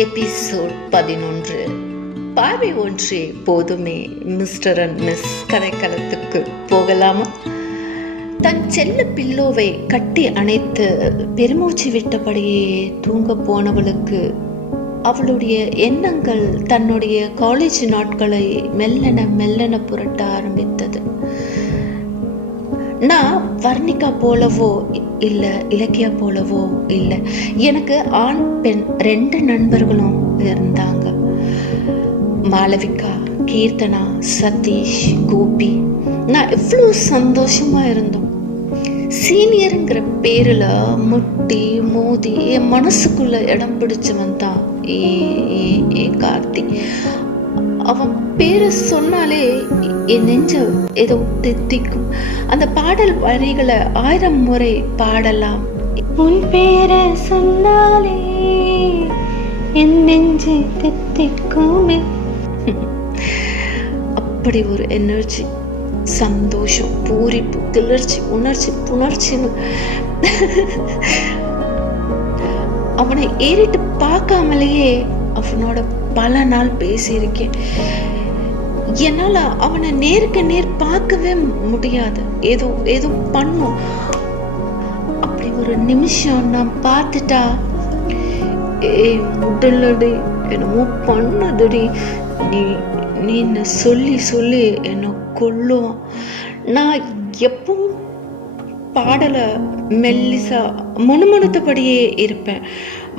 Episode 11. பார்வை ஒன்றே போதுமே. மிஸ்டர் அண்ட் மிஸ் கதைக்களத்துக்கு போகலாமா? தன் செல்ல பில்லோவை கட்டி அணைத்து பெருமூச்சு விட்டபடியே தூங்க போனவளுக்கு அவளுடைய எண்ணங்கள் தன்னுடைய காலேஜ் நாட்களை மெல்லன புரட்ட ஆரம்பித்தது. நான் வர்ணிகா போலவோ இல்லை, இலக்கியா போலவோ இல்லை. எனக்கு ஆண் பெண் 2 நண்பர்களும் இருந்தாங்க. மாளவிகா, கீர்த்தனா, சதீஷ், கோபி. நான் எவ்வளோ சந்தோஷமா இருந்தோம். சீனியருங்கிற பேரில் முட்டி மோதி என் மனசுக்குள்ள இடம் பிடிச்சவன் தான் ஏ கார்த்தி. அவன் பேரை சொன்னாலே என் நெஞ்ச ஏதோ தித்திக்கும். அந்த பாடல் வரிகளை 1000 முறை பாடலாம். உன் பேரை சொன்னாலே என் நெஞ்சு தித்திக்குமே. அப்படி ஒரு எனர்ஜி, சந்தோஷம், பூரிப்பு, கிளர்ச்சி, உணர்ச்சி, புணர்ச்சின்னு. அவனை ஏறிட்டு பார்க்காமலேயே அவனோட பல நாள் பேசியிருக்கேன். என்னால அவனை நேருக்கு நேர் பார்க்கவே முடியாது. ஏதோ பண்ணும். அப்படி ஒரு நிமிஷம் நான் பார்த்துட்டா, உடலடி என்னமோ பண்ணுதடி, நீ என்ன சொல்லி என்னை கொல்லுவான். நான் எப்பவும் பாடலை மெல்லிசா முணுமுணுத்தபடியே இருப்பேன்.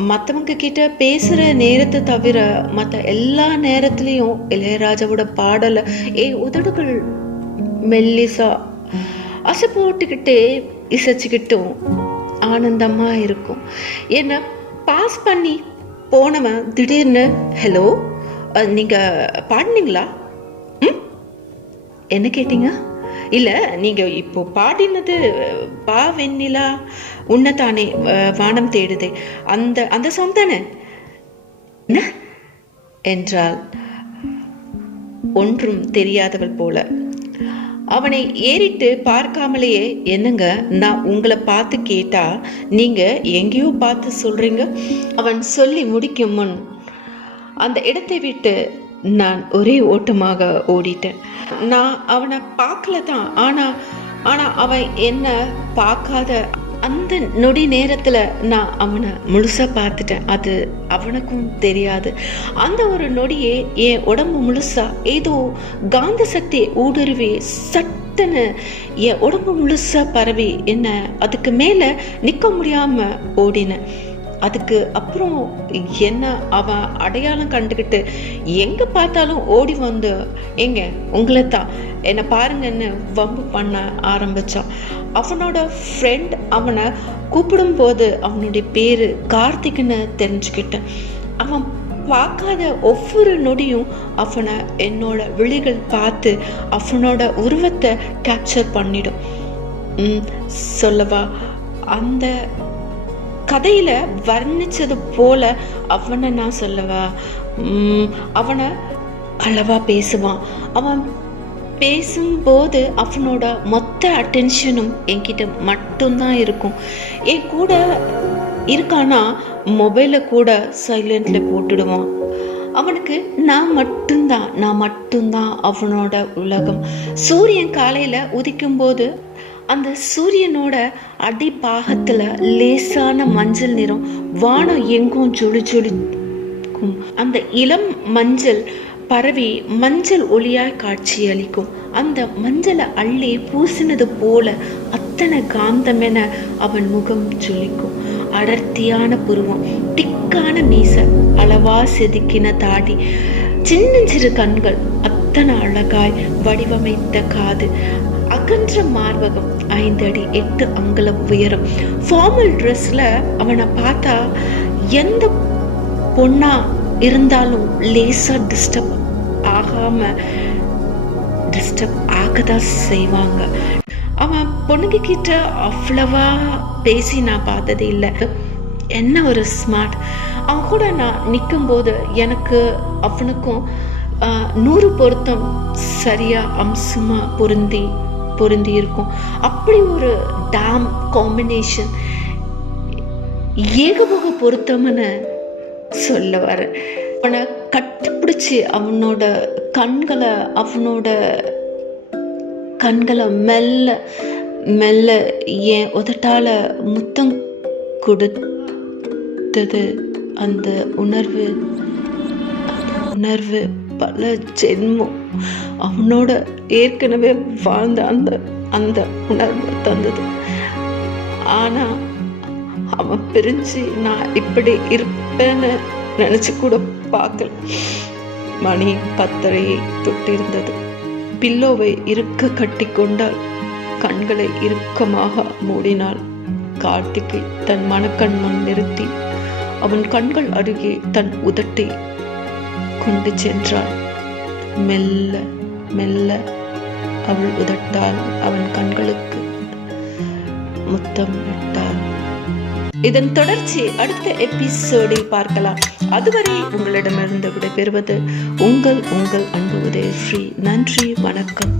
மற்றவங்க கிட்ட பேசுகிற நேரத்தை தவிர மற்ற எல்லா நேரத்துலையும் இளையராஜாவோட பாடலை உதடுகள் மெல்லிசா அசை போட்டுக்கிட்டே இசைச்சிக்கிட்டும் ஆனந்தமாக இருக்கும். என்னை பாஸ் பண்ணி போனவன் திடீர்னு, ஹலோ, நீங்கள் பாடினீங்களா? என்ன கேட்டீங்க? இல்லை, நீங்கள் இப்போ பாடினது பா வெண்ணிலா உன்னதானே வானம் தேடுதே, அந்த சாங் தானே என்றாள் ஒன்றும் தெரியாதவள் போல. அவனை ஏறிட்டு பார்க்காமலேயே, என்னங்க, நான் உங்களை பார்த்து கேட்டா நீங்க எங்கேயோ பார்த்து சொல்றீங்க. அவன் சொல்லி முடிக்கும் முன் அந்த இடத்தை விட்டு நான் ஒரே ஓட்டமாக ஓடிட்டேன். நான் அவனை பார்க்கல தான், ஆனா அவன் என்ன பார்க்காத அந்த நொடி நேரத்துல நான் அவனை முழுசா பார்த்துட்டேன். அது அவனுக்கும் தெரியாது. அந்த ஒரு நொடியே என் உடம்பு முழுசா ஏதோ காந்த சக்தி ஊடுருவி சட்டுன்னு என் உடம்பு முழுசா பரவி என்ன அதுக்கு மேல நிக்க முடியாம ஓடினேன். அதுக்கு அப்புறம் என்ன அவன் அடையாளம் கண்டுக்கிட்டு எங்கே பார்த்தாலும் ஓடி வந்து, எங்க உங்களை தான், என்னை பாருங்கன்னு வம்பு பண்ண ஆரம்பித்தான். அவனோட ஃப்ரெண்ட் அவனை கூப்பிடும்போது அவனுடைய பேர் கார்த்திக்னு தெரிஞ்சுக்கிட்டேன். அவன் பார்க்காத ஒவ்வொரு நொடியும் அவனை என்னோட விழிகள் பார்த்து அவனோட உருவத்தை கேப்சர் பண்ணிடும். சொல்லவா, அந்த கதையில வர்ணிச்சது போல அவனை நான் சொல்லவா? அவனை அளவா பேசுவான். அவன் பேசும்போது அவனோட மொத்த அட்டென்ஷனும் என்கிட்ட மட்டும்தான் இருக்கும். என் கூட இருக்கானா மொபைலை கூட சைலண்ட்ல போட்டுடுவான். அவனுக்கு நான் மட்டும்தான் அவனோட உலகம். சூரியன் காலையில உதிக்கும் போது அந்த சூரியனோட அடிப்பாகத்துல லேசான மஞ்சள் நிறம் வானம் எங்கும் ஜொலிக்கும். அந்த இளம் மஞ்சள் பரவி மஞ்சள் ஒளியாய் காட்சி அளிக்கும். அந்த மஞ்சளை அள்ளி பூசினது போல அத்தனை காந்தமென அவன் முகம் ஜொலிக்கும். அடர்த்தியான புருவம், திக்கான மீச, அளவா செதுக்கின தாடி, சின்னஞ்சிறு கண்கள், அத்தனை அழகாய் வடிவமைத்த காது, அகன்ற மார்பகம், 5 அடி 8 அங்குலம் உயரம். ஃபார்மல் ட்ரெஸ்ல அவனை பார்த்தா எந்த பொண்ணா இருந்தாலும் லேசா டிஸ்டர்ப் ஆகதான் செய்வாங்க. அவன் பொண்ணுங்க கிட்ட அவ்வளவா பேசி நான் பார்த்ததே இல்லை. என்ன ஒரு ஸ்மார்ட். அவன் கூட நான் நிற்கும் போது எனக்கு அவனுக்கும் 100 பொருத்தம் சரியா அம்சமா பொருந்தி இருக்கும். அப்படி ஒரு டாம் காம்பினேஷன், ஏகபோக பொருத்தம்னு சொல்ல வரேன். அவனை கட்டிப்பிடிச்சி கண்களை மெல்ல மெல்ல என் உதட்டால முத்தம் கொடுத்தது. அந்த உணர்வு பல ஜென்மம் அவனோட ஏற்கனவே வாழ்ந்த அந்த உணர்வு தந்தது. ஆனா அவன் பிரிஞ்சு நான் இப்படி இருப்பேன்னு நினைச்சு கூட பார்க்கல. மணி 10:30 தொட்டிருந்தது. பில்லோவை இறுக்க கட்டி கொண்டாள். கண்களை இறுக்கமாக மூடினாள். கார்த்திகை தன் மனக்கண் முன் நிறுத்தி அவன் கண்கள் அருகே தன் உதட்டை கொண்டு சென்றாள். மெல்ல மெல்ல அவள் உதட்டால் அவன் கண்களுக்கு முத்தம் விட்டாள். இதன் தொடர்ச்சி அடுத்த எபிசோடில் பார்க்கலாம். அதுவரை உங்களிடமிருந்து விடைபெறுவது உங்கள் அன்பு உதயஸ்ரீ. நன்றி, வணக்கம்.